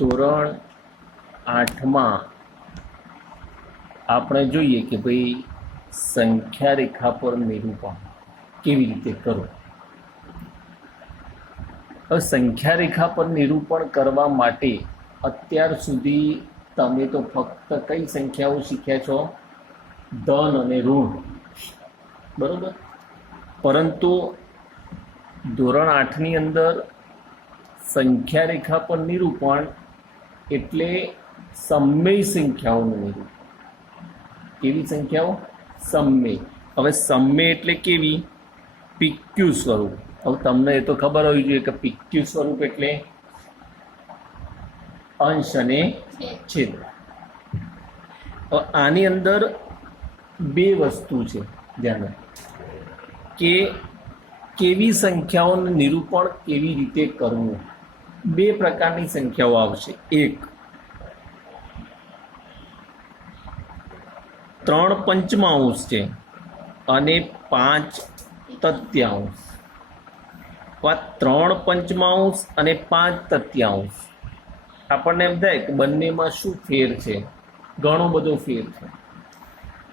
ધોરણ 8માં આપણે જોઈએ કે ભાઈ સંખ્યા રેખા પર નિરૂપણ કેવી રીતે કરવું. હવે સંખ્યા રેખા પર નિરૂપણ કરવા માટે અત્યાર સુધી તમે તો ફક્ત કઈ સંખ્યાઓ શીખ્યા છો? ધન અને ઋણ, બરોબર. પરંતુ ધોરણ 8ની અંદર સંખ્યા રેખા પર નિરૂપણ એટલે સમમેય સંખ્યાઓનું નિરૂપણ. કેવી સંખ્યાઓ? સમમેય. હવે સમમેય એટલે કેવી? પીક્યુ સ્વરૂપ. હવે તમને એ તો ખબર હોવી જોઈએ કે પીક્યુ સ્વરૂપ એટલે અંશ અને છેદ. હવે આની અંદર બે વસ્તુ છે ધ્યાન કે કેવી સંખ્યાઓનું નિરૂપણ કેવી રીતે કરવું. બે પ્રકારની સંખ્યાઓ આવશે. એક 3 પંચમાંશ છે અને 5 તૃતીયાંશ. 3 પંચમાંશ અને 5 તૃતીયાંશ આપણને એમ થાય કે બંનેમાં શું ફેર છે? ઘણો બધો ફેર છે.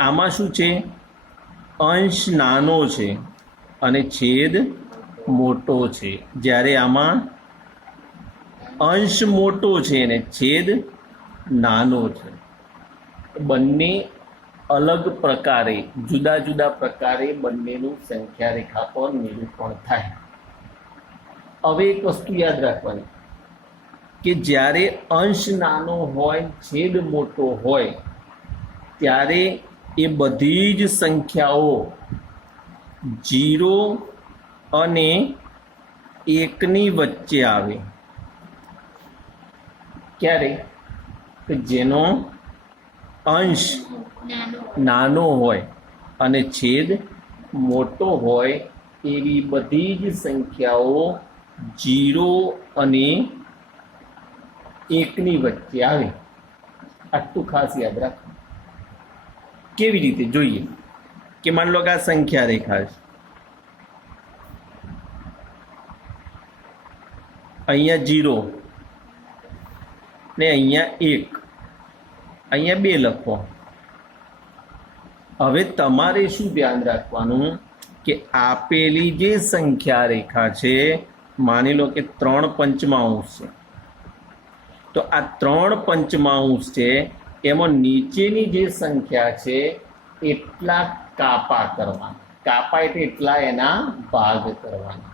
આમાં શું છે? અંશ નાનો છે અને છેદ મોટો છે. જ્યારે આમાં અંશ મોટો છે અને છેદ નાનો છે. બંને અલગ પ્રકારે, જુદા જુદા પ્રકારે બંનેનું સંખ્યા રેખા પર નિરૂપણ થાય. હવે એક વસ્તુ યાદ રાખવાની કે જ્યારે અંશ નાનો હોય, છેદ મોટો હોય, ત્યારે એ બધી જ સંખ્યાઓ 0 અને 1ની વચ્ચે આવે. ક્યારે? કે જેનો અંશ નાનો હોય અને છેદ મોટો હોય એવી બધી જ સંખ્યાઓ 0 અને 1ની વચ્ચે આવે. આટલું ખાસ યાદ રાખો. કેવી રીતે? જોઈએ કે માની લો કે આ સંખ્યા રેખા છે. અહીંયા 0 ને અહીંયા 1, અહીંયા 2 લખો. હવે તમારે શું ધ્યાન રાખવાનું કે આપેલી જે સંખ્યા રેખા છે, માની લો કે 3 પંચમાંશ છે, તો આ 3 પંચમાંશ છે એમાં નીચેની જે સંખ્યા છે એટલા કાપા કરવાના. કાપા એટલે એટલા એના ભાગ કરવાના.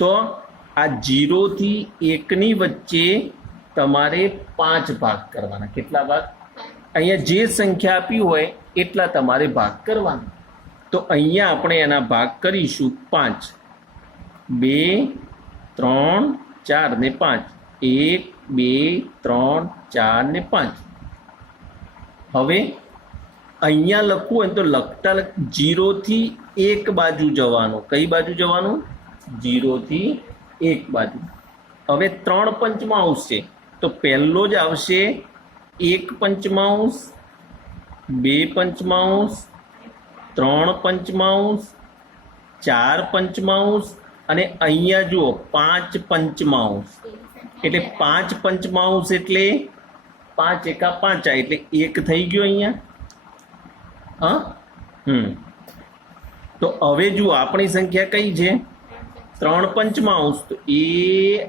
તો આ 0 થી 1ની વચ્ચે તમારે 5 ભાગ કરવાના. કેટલા ભાગ? અહીંયા જે સંખ્યા આપી હોય એટલા તમારે ભાગ કરવાના. તો અહીંયા આપણે એના ભાગ કરીશું 5. 2, 3, 4 ને 5. 1, 2, 3, 4 ને 5. હવે અહીંયા લખવું હોય તો લખતા 0 થી 1 બાજુ જવાનું. કઈ બાજુ જવાનું? 0 થી 1 બાજુ. હવે 3 પંચમાંશ છે તો પહેલો જ આવશે 1 પંચમાંશ, 2 પંચમાંશ, 3 પંચમાંશ, 4 પંચમાંશ અને અહીંયા જુઓ 5 પંચમાંશ. એટલે 5 પંચમાંશ એટલે 5 એકા 5 એટલે 1 થઈ ગયો અહીંયા. હા, તો હવે જુઓ આપણી સંખ્યા કઈ છે? 3 પંચમાંશ. તો એ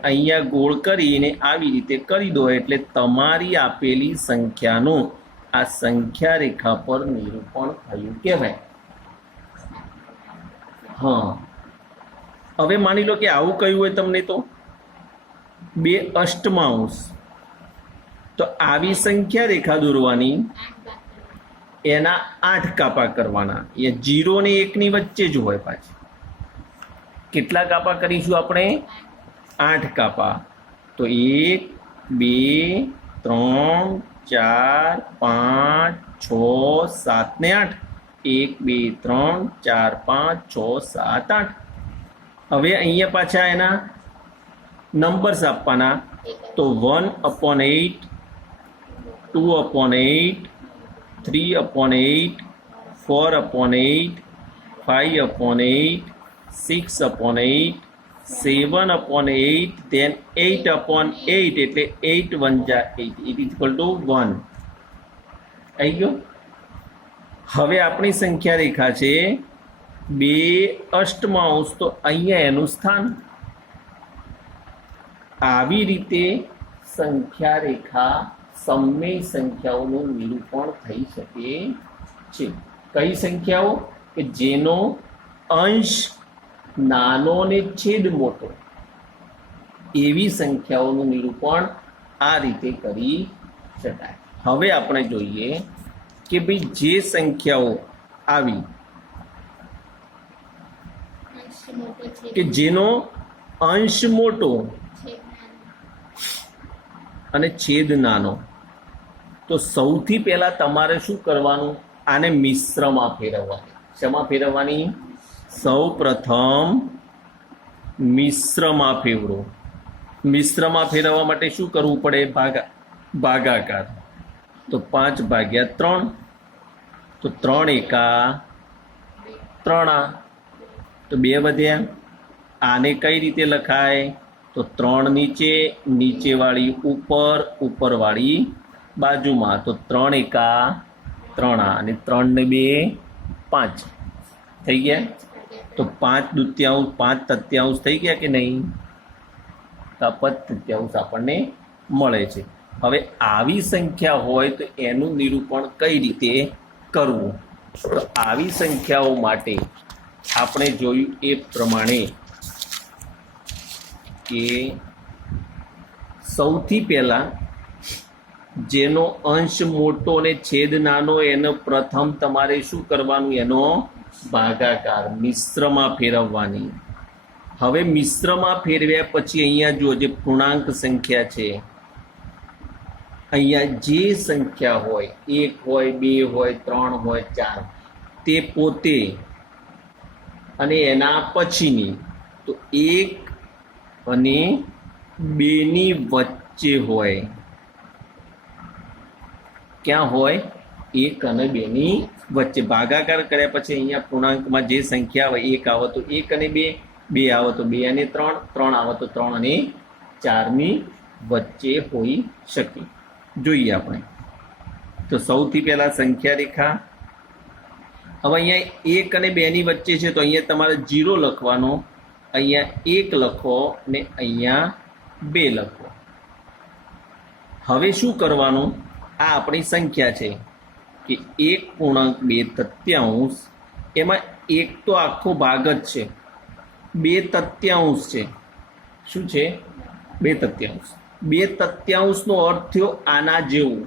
અહીંયા ગોળ કરીને આવી રીતે કરી દો એટલે તમારી આપેલી સંખ્યાનું આ સંખ્યા રેખા પર નિરૂપણ થયું કહેવાય. હા, હવે માની લો કે આવું કહ્યું હોય તમને તો 2 અષ્ટમાંશ. તો આવી સંખ્યા રેખા દોરવાની, એના 8 કાપા કરવાના. એ 0 ને 1ની વચ્ચે જ હોય પાછી. કેટલા કાપા કરીશું આપણે? 8 કાપા. તો 1, 2, 3, 4, 5, 6, 7 ને 8. 1, 2, 3, 4, 5, 6, 7, 8. હવે અહીંયા પાછા એના નંબર્સ આપવાના. તો 1/8, 2/8, 3/8, 4/8, 5/8, 6/8, 7/8, then 8/8 એટલે 8 × 1 = 8. It is equal to 1. આવી ગયો. હવે આપણી સંખ્યા રેખા છે 2 અષ્ટમાંશ, તો અહીંયા એનું સ્થાન. આવી રીતે સંખ્યા રેખા સમમેય સંખ્યાઓનું નિરૂપણ થઈ શકે છે. કઈ સંખ્યાઓ? કે જેનો અંશ નાનો ને છેદ મોટો, એવી સંખ્યાઓનું નિરૂપણ આ રીતે કરી શકાય. હવે આપણે જોઈએ કે ભાઈ જે સંખ્યાઓ આવી કે જેનો અંશ મોટો અને છેદ નાનો, તો સૌથી પહેલા તમારે શું કરવાનું? આને મિશ્રમાં ફેરવવાની. શેમાં ફેરવવાની? સૌ પ્રથમ મિશ્રમાં ફેરવો. મિશ્રમાં ફેરવવા માટે શું કરવું પડે? ભાગાકાર. તો 5/3, તો 3 એકા 3, તો 2 વધ્યા. આને કઈ રીતે લખાય? તો 3 નીચેવાળી ઉપર, ઉપરવાળી બાજુમાં. તો 3 એકા 3 અને 3 ને 2 5 થઈ ગયા. તો 5/2 5/3 થઈ ગયા કે નહીં? તો 5/3 આપણને મળે છે. હવે આવી સંખ્યા હોય તો એનું નિરૂપણ કઈ રીતે કરવું? તો આવી સંખ્યાઓ માટે આપણે જોયું એ પ્રમાણે કે સૌથી પહેલા જેનો અંશ મોટો ને છેદ નાનો, એનો પ્રથમ તમારે શું કરવાનું? એનો ભાગાકાર મિશ્રમાં ફેરવવાની. હવે મિશ્રમાં ફેરવ્યા પછી અહીંયા જુઓ, જે પૂર્ણાંક સંખ્યા છે, અહીંયા જે સંખ્યા હોય, 1 હોય, 2 હોય, 3 હોય, 4, તે પોતે અને એના પછીની, તો 1 અને 2 ની વચ્ચે હોય. ક્યાં હોય? 1 અને 2 ની વચ્ચે. ભાગાકાર કર્યા પછી અહીંયા પૂર્ણાંકમાં જે સંખ્યા હોય, 1 આવે તો 1 અને 2, 2 આવે તો 2 અને 3, 3 આવે તો 3 અને 4 ની વચ્ચે હોઈ શકે. જોઈએ આપણે. તો સૌથી પહેલા સંખ્યા રેખા. હવે અહીંયા 1 અને 2 ની વચ્ચે છે, તો અહીંયા તમારે 0 લખવાનો, અહીંયા 1 લખો ને અહીંયા 2 લખો. હવે શું કરવાનું? આ આપણી સંખ્યા છે કે 1.2, એમાં 1 તો આખો ભાગ જ છે, 2/3 છે. શું છે? 2/3. 2/3 નો અર્થ થયો આના જેવું.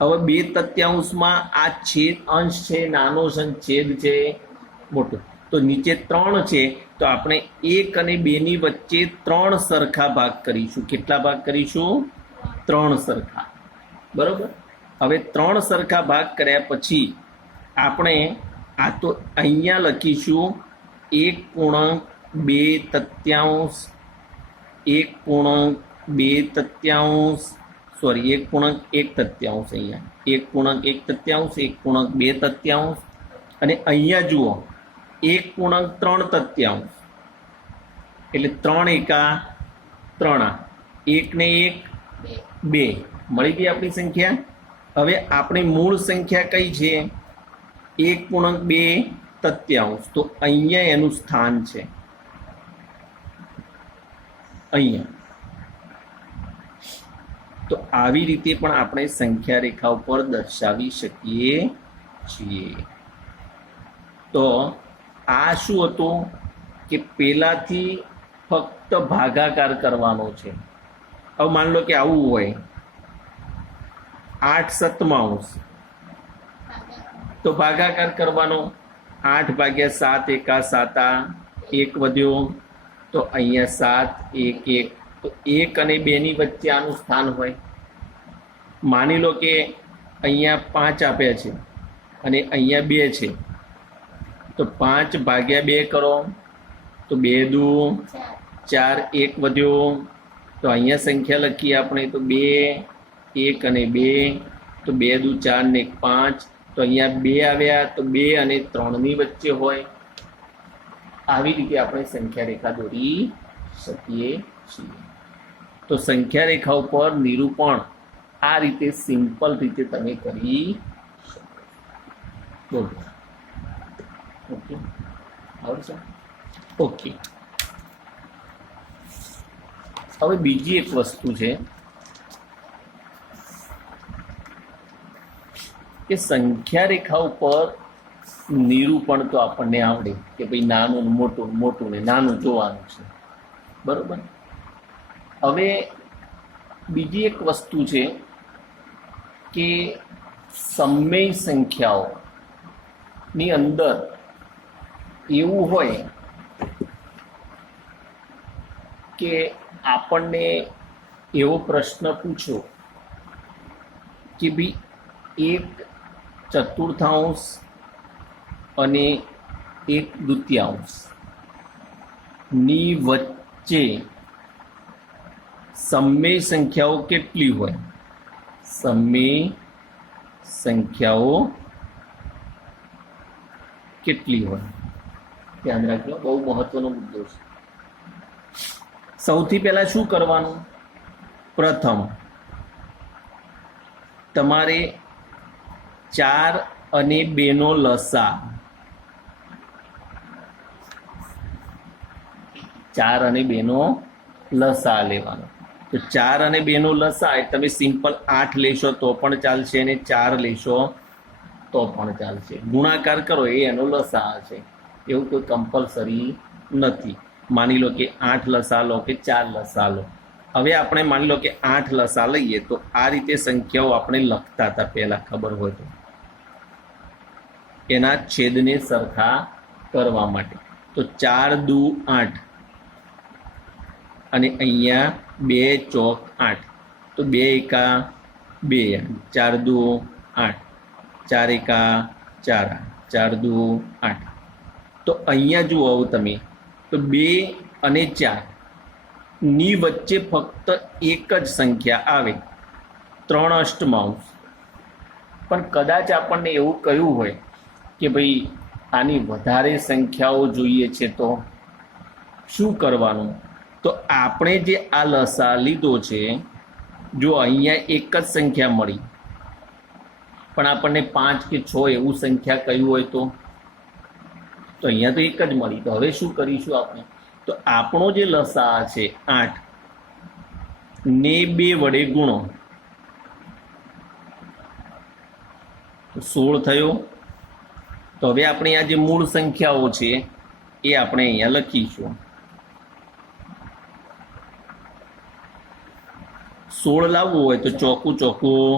હવે 2/3 આ છેદ અંશ છે, નાનો છેદ છે, મોટો. તો નીચે 3 છે, તો આપણે 1 અને 2 ની વચ્ચે 3 સરખા ભાગ કરીશું. કેટલા ભાગ કરીશું? 3 સરખા. બરોબર. હવે 3 સરખા ભાગ કર્યા પછી આપણે આ તો અહીંયા લખીશું 1.2, 1.2, સોરી 1.1, અહીંયા 1.1, 1.2, અને અહીંયા જુઓ 1.3, એટલે 3 એકા 3, 1 ને 1 2 મળી ગઈ આપણી સંખ્યા. હવે આપણી મૂળ સંખ્યા કઈ છે? 1.2, તો અહીંયા એનું સ્થાન છે, અહીંયા. તો આવી રીતે પણ આપણે સંખ્યા રેખા ઉપર દર્શાવી શકીએ છીએ. તો આ શું હતું કે પહેલાથી ફક્ત ભાગાકાર કરવાનો છે. હવે માની લો કે આવું હોય 8/7, તો ભાગાકાર કરવાનો. 8/7 એકા 7, 1 વધ્યો, તો અહીંયા 7 1 1, તો 1 અને 2 ની વચ્ચે આનું સ્થાન હોય. માની લો કે અહીંયા 5 આપ્યા છે અને અહીંયા 2 છે, તો 5/2 કરો, તો 2 દુ 4, 1 વધ્યો, તો અહીંયા સંખ્યા લખીએ આપણે, તો 2 1 અને 2, તો 2 દુ 4 ને 1 5, તો અહીંયા 2 આવ્યા, તો 2 અને 3 ની વચ્ચે હોય. આવી રીતે આપણે સંખ્યા રેખા દોરી શકીએ છીએ. તો સંખ્યા રેખા ઉપર નિરૂપણ આ રીતે સિમ્પલ રીતે તમે કરી શકો. બોલો. ઓકે, આવડશે? ઓકે. હવે બીજી એક વસ્તુ છે કે સંખ્યા રેખા ઉપર નિરૂપણ તો આપણને આવડે કે ભાઈ નાનું ને મોટું, મોટું ને નાનું જોવાનું છે, બરોબર. હવે બીજી એક વસ્તુ છે કે સમમેય સંખ્યાઓની અંદર એવું હોય કે આપણને એવો પ્રશ્ન પૂછો કે ભાઈ એક ચતુર્થાંશ અને એક દૂતીયાંશ ની વચ્ચે સમમેય સંખ્યાઓ કેટલી હોય? સમમેય સંખ્યાઓ કેટલી હોય? ધ્યાન રાખજો, બહુ મહત્વનો મુદ્દો છે. સૌથી પહેલા શું કરવાનું? પ્રથમ તમારે 4 અને 2 નો લસા, 4 અને 2 નો લસા લેવાનો. તો 4 અને 2 નો લસા તમે સિમ્પલ 8 લેશો તો પણ ચાલશે અને 4 લેશો તો પણ ચાલશે. ગુણાકાર કરો એ એનો લસા છે, એવું કોઈ કમ્પલસરી નથી. માની લો કે 8 લસા લો કે 4 લસા લો. હવે આપણે માની લો કે 8 લસા લઈએ તો આ રીતે સંખ્યાઓ આપણે લખતા હતા પહેલા, ખબર હોય તો, એના છેદને સરખા કરવા માટે. તો 4 દુ 8 અને અહીંયા 2 ચોક 8, તો 2 એકા 2, 4 દુ 8, 4 એકા 4, 4 દુ 8. તો અહીંયા જુઓ તમે, તો 2 અને 4 ની વચ્ચે ફક્ત એક જ સંખ્યા આવે, 3 અષ્ટમાંશ. પણ કદાચ આપણને એવું કહ્યું હોય કે ભાઈ આની વધારે સંખ્યાઓ જોઈએ છે તો શું કરવાનું? તો આપણે જે આ લસા લીધો છે, જો અહીંયા એક જ સંખ્યા મળી પણ આપણને 5 કે 6 એવું સંખ્યા કહ્યું હોય તો અહીંયા તો એક જ મળી. તો હવે શું કરીશું આપણે? તો આપણો જે લસા છે 8 ને 2 વડે ગુણો તો 16 થયો. તો હવે આપણે આ જે મૂળ સંખ્યાઓ છે એ આપણે અહીંયા લખીશું. 16 લાવવું હોય તો ચોકું ચોકું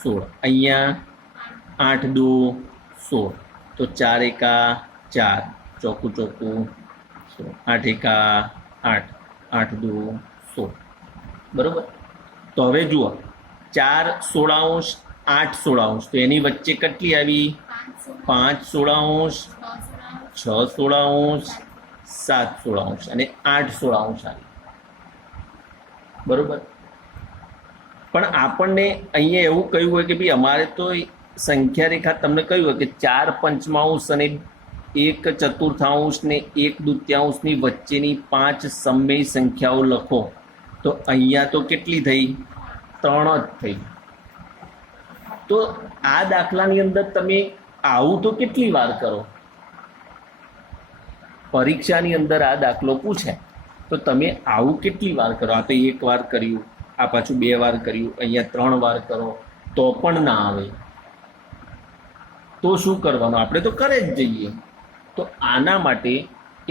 16, અહીંયા 8 દુ 16, તો 4 એકા 4, ચોકું ચોકું 16, 8 એકા 8, 8 દુ 16, બરોબર. તો હવે જુઓ 4 16અંશ 8 16અંશ, તો એની વચ્ચે કેટલી આવી? 5 16અંશ, 6 16અંશ, 7 16અંશ અને 8 16અંશ આવી, બરોબર. પણ આપણને અહીંયા એવું કહ્યું હોય કે ભાઈ અમારે તો સંખ્યા રેખા તમને કહ્યું હોય કે 4 પંચમાંશ અને 1 ચતુર્થાંશ ને 1 દૂતીયાંશની વચ્ચેની 5 સમમેય સંખ્યાઓ લખો. તો અહીંયા તો કેટલી થઈ? 3 જ થઈ. તો આ દાખલાની અંદર તમે આવું તો કેટલી વાર કરો? પરીક્ષાની અંદર આ દાખલો પૂછે તો તમે આવું કેટલી વાર કરો? આ તો 1 વાર કર્યું, આ પાછું 2 વાર કર્યું, અહીંયા 3 વાર કરો તો પણ ના આવે. તો શું કરવાનું? આપણે તો કરે જ જઈએ. તો આના માટે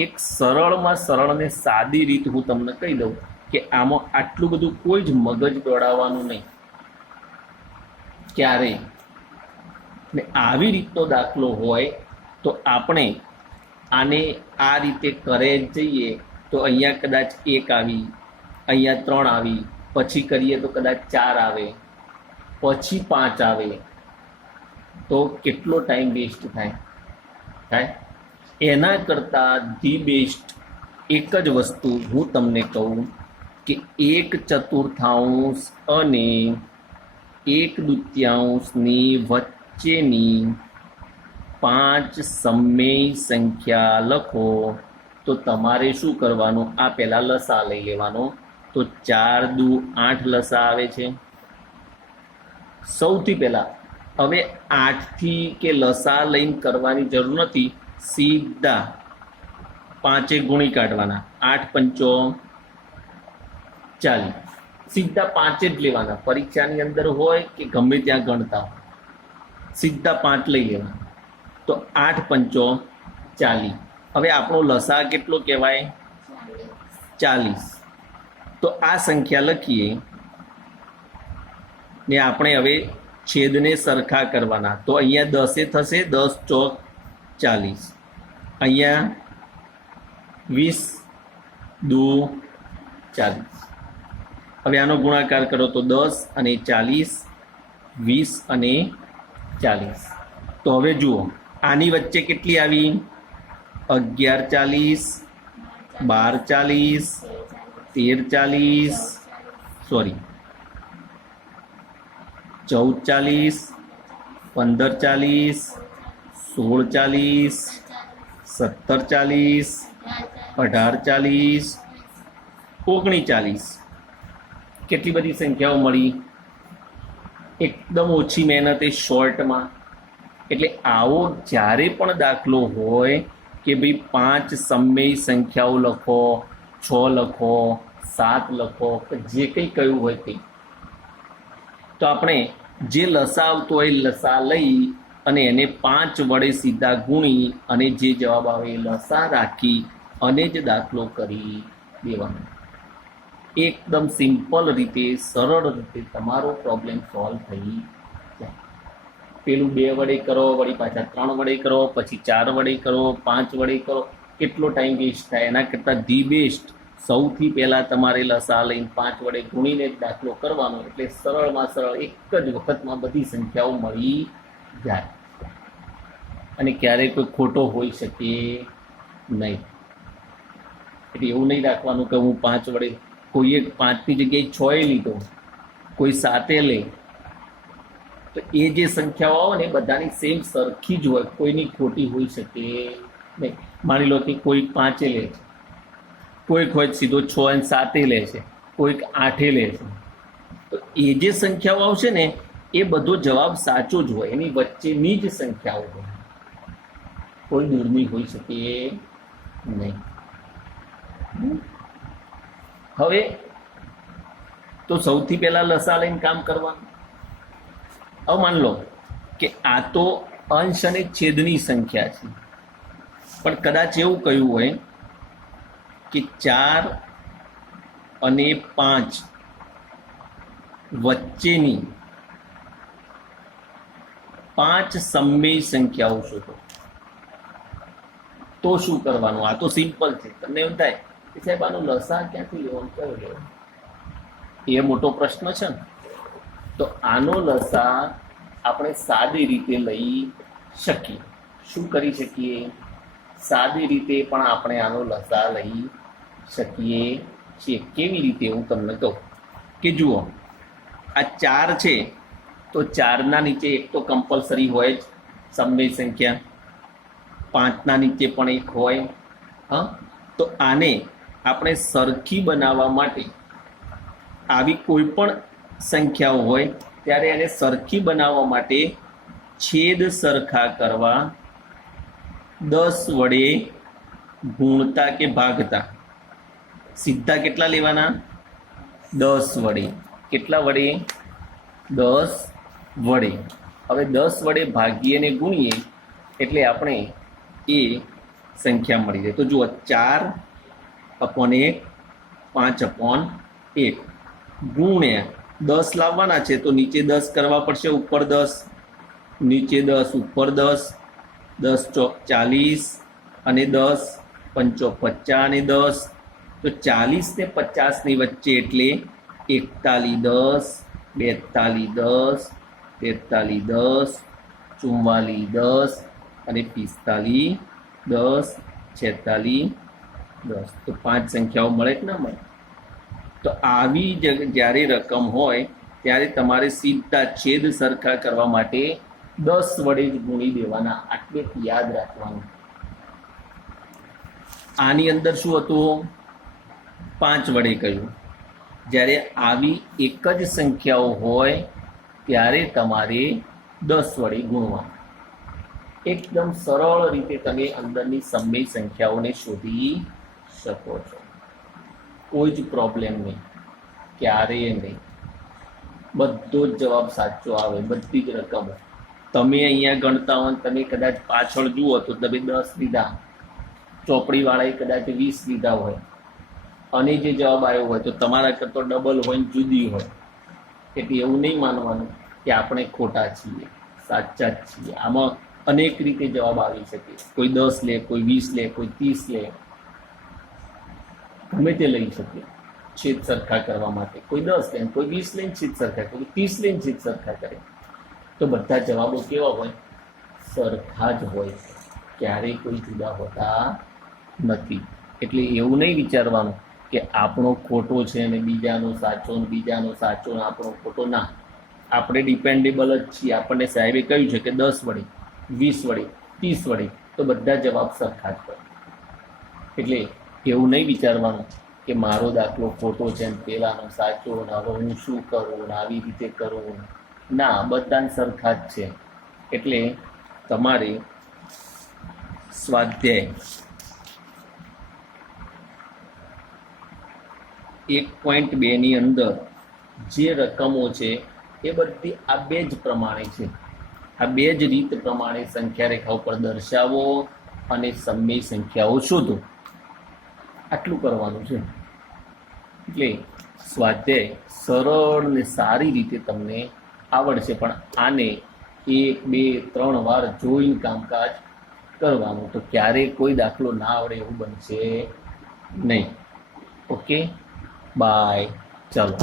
એક સરળમાં સરળ અને સાદી રીત હું તમને કહી દઉં કે આમાં આટલું બધું કોઈ જ મગજ દોડાવવાનું નહીં ક્યારેય. ને આવી રીતનો દાખલો હોય તો આપણે આને આ રીતે કરે જ જઈએ. તો અહીંયા કદાચ 1 આવી, અહીંયા 3 આવી, પછી કરીએ તો કદાચ 4 આવે, પછી 5 આવે, તો કેટલો ટાઈમ વેસ્ટ થાય? એના કરતાં ધી બેસ્ટ એક જ વસ્તુ હું તમને કહું કે 1 ચતુર્થાંશ અને 1 દૂતીયાંશની વચ્ચેની 5 સમમેય સંખ્યા લખો તો તમારે શું કરવાનું, આ પહેલા લસા લઈ લેવાનો. તો 4 દુ 8 લસા આવે છે. સૌથી પહેલા હવે 8 થી કે લસા લઈને કરવાની જરૂર નથી, સીધા 5 ગુણી કાઢવાના. 8 પંચો 40, સીધા 5 જ લેવાના. પરીક્ષાની અંદર હોય કે ગમે ત્યાં ગણતા હોય, સીધા 5 લઈ લેવાના. તો 8 પંચો 40. હવે આપણો લસા કેટલો કહેવાય? 40. તો આ સંખ્યા લખીએ ને આપણે હવે છેદને સરખા કરવાના. તો અહીંયા 10 થશે, 10 ચોક 40. અહીંયા 20 દુ 40. હવે આનો ગુણાકાર કરો તો 10 અને 40, 20 અને 40. તો હવે જુઓ આની વચ્ચે કેટલી આવી? 11 40, 12 40, 13 40, સોરી 14 40, 15 40, 16 40, 17 40, 18 40. કેટલી બધી સંખ્યાઓ મળી એકદમ ઓછી મહેનતે શોર્ટમાં. એટલે આવો જ્યારે પણ દાખલો હોય કે ભાઈ 5 સમય સંખ્યાઓ લખો, 6 લખો, 7 લખો, કે જે કંઈ કહ્યું હોય તે, તો આપણે જે લસા આવતો હોય લસા લઈ અને એને 5 વડે સીધા ગુણી અને જે જવાબ આવે એ લસા રાખી અને જ દાખલો કરી દેવાનો. એકદમ સિમ્પલ રીતે, સરળ રીતે તમારો પ્રોબ્લેમ સોલ્વ થઈ જાય. પેલું 2 વડે કરો, વળી પાછા 3 વડે કરો, પછી 4 વડે કરો, 5 વડે કરો, કેટલો ટાઈમ વેસ્ટ થાય. એના કરતાં ધી બેસ્ટ સૌથી પહેલાં તમારે લસા લઈને 5 વડે ગુણીને જ દાખલો કરવાનો. એટલે સરળમાં સરળ એક જ વખતમાં બધી સંખ્યાઓ મળી જાય અને ક્યારેય કોઈ ખોટો હોઈ શકે નહીં. એટલે એવું નહીં રાખવાનું કે હું 5 વડે, કોઈએ 5ની જગ્યાએ 6 લીધો, કોઈ 7 લે, તો એ જે સંખ્યાઓ આવે ને બધાની સેમ સરખી જ હોય, કોઈની ખોટી હોઈ શકે નહીં. માની લો કે કોઈ 5 લે છે, કોઈક હોય સીધો 6 અને 7 લે છે, કોઈક 8 લે છે. તો એ જે સંખ્યાઓ આવશે ને એ બધો જવાબ સાચો જ હોય, એની વચ્ચેની જ સંખ્યાઓ હોય, કોઈ દૂરની હોઈ શકે નહીં. હવે તો સૌથી પહેલા લસા લઈને કામ કરવાનું. હવે માન લો કે આ તો અંશ અને છેદની સંખ્યા છે, પણ કદાચ એવું કહ્યું હોય કે 4 અને 5 વચ્ચેની 5 સમય સંખ્યાઓ શોધો. તો શું કરવાનું? આ તો સિમ્પલ છે. તમને એમ થાય કે સાહેબ આનો લસા ક્યાંથી લેવાનો, કયો લેવાનો, એ મોટો પ્રશ્ન છે ને. તો આનો લસા આપણે સાદી રીતે લઈ શકીએ. શું કરી શકીએ? સાદી રીતે પણ આપણે આનો લસા લઈ શકીએ છીએ. કેવી રીતે હું તમને કહું કે જુઓ, આ 4 છે તો 4ના નીચે એક તો કમ્પલસરી હોય જ સમય સંખ્યા, 5ના નીચે પણ એક હોય. હા, તો આને આપણે સરખી બનાવવા માટે આવી કોઈ પણ સંખ્યાઓ હોય ત્યારે એને સરખી બનાવવા માટે છેદ સરખા કરવા 10 વડે ગુણતા કે ભાગતા. સીધા કેટલા લેવાના? 10 વડે. કેટલા વડે? 10 વડે. હવે 10 વડે ભાગીએ ને ગુણીએ એટલે આપણે એ સંખ્યા મળી જાય. તો જુઓ 4/1 5/1 ગુણ્યા 10 લાવવાના છે તો નીચે 10 કરવા પડશે, ઉપર 10, નીચે 10, ઉપર 10, 10 ચોક 40 અને 10 પંચો 50 અને 10. તો 40 ને 50 ની વચ્ચે એટલે 41 10, 42 10, 43 10, 44 10 અને 45 10, 46 10. તો 5 સંખ્યાઓ મળે કે ના મળે? તો આવી જ્યારે રકમ હોય ત્યારે તમારે સીધા છેદ સરખા કરવા માટે 10 વડે જ ગુણી દેવાના. આટલે યાદ રાખવાનું. આની અંદર શું હતું? 5 વડે કહ્યું. જ્યારે આવી એક જ સંખ્યાઓ હોય ત્યારે તમારે 10 વડે ગુણવાનું. એકદમ સરળ રીતે તમે અંદરની સમય સંખ્યાઓને શોધી શકો છો. કોઈ જ પ્રોબ્લેમ નહીં, ક્યારેય નહીં. બધો જ જવાબ સાચો આવે, બધી જ રકમો. તમે અહીંયા ગણતા હોય, તમે કદાચ પાછળ જુઓ તો તમે 10 લીધા, ચોપડીવાળાએ કદાચ 20 લીધા હોય, અને જે જવાબ આવ્યો હોય તો તમારા કરતો ડબલ હોય, જુદી હોય. એટલે એવું નહીં માનવાનું કે આપણે ખોટા છીએ, સાચા જ છીએ. આમાં અનેક રીતે જવાબ આવી શકે. કોઈ 10 લે, કોઈ 20 લે, કોઈ 30 લે, ગમે તે લઈ શકે છેદ સરખા કરવા માટે. કોઈ 10 લે, કોઈ 20 લઈને છેદ સરખા કરે, કોઈ 30 લઈને છેદ સરખા કરે. તો બધા જવાબો કેવા હોય? સરખા જ હોય, ક્યારેય કોઈ જુદા હોતા નથી. એટલે એવું નહીં વિચારવાનું કે આપણો ખોટો છે ને બીજાનો સાચો, ને બીજાનો સાચો ને આપણો ખોટો. ના, આપણે ડિપેન્ડેબલ જ છીએ. આપણને સાહેબે કહ્યું છે કે 10 વડે, 20 વડે, 30 વડે, તો બધા જવાબ સરખા જ હોય. એટલે એવું નહીં વિચારવાનું કે મારો દાખલો ખોટો છે ને પેલાનો સાચો, ને હવે હું શું કરું ને આવી રીતે કરું. ના, બધા સરખા જ છે. એટલે તમારે સ્વાધ્યાય 1.2 ની અંદર જે રકમો છે એ બધી આ 2 જ પ્રમાણે છે. આ 2 જ રીત પ્રમાણે સંખ્યા રેખા ઉપર દર્શાવો અને સમય સંખ્યાઓ શોધો. આટલું કરવાનું છે. એટલે સ્વાધ્યાય સરળ ને સારી રીતે તમને આવડશે. પણ આને 1, 2, 3 વાર જોઈને કામકાજ કરવાનું, તો ક્યારેય કોઈ દાખલો ના આવડે એવું બનશે નહીં. Okay, bye. ચાલો.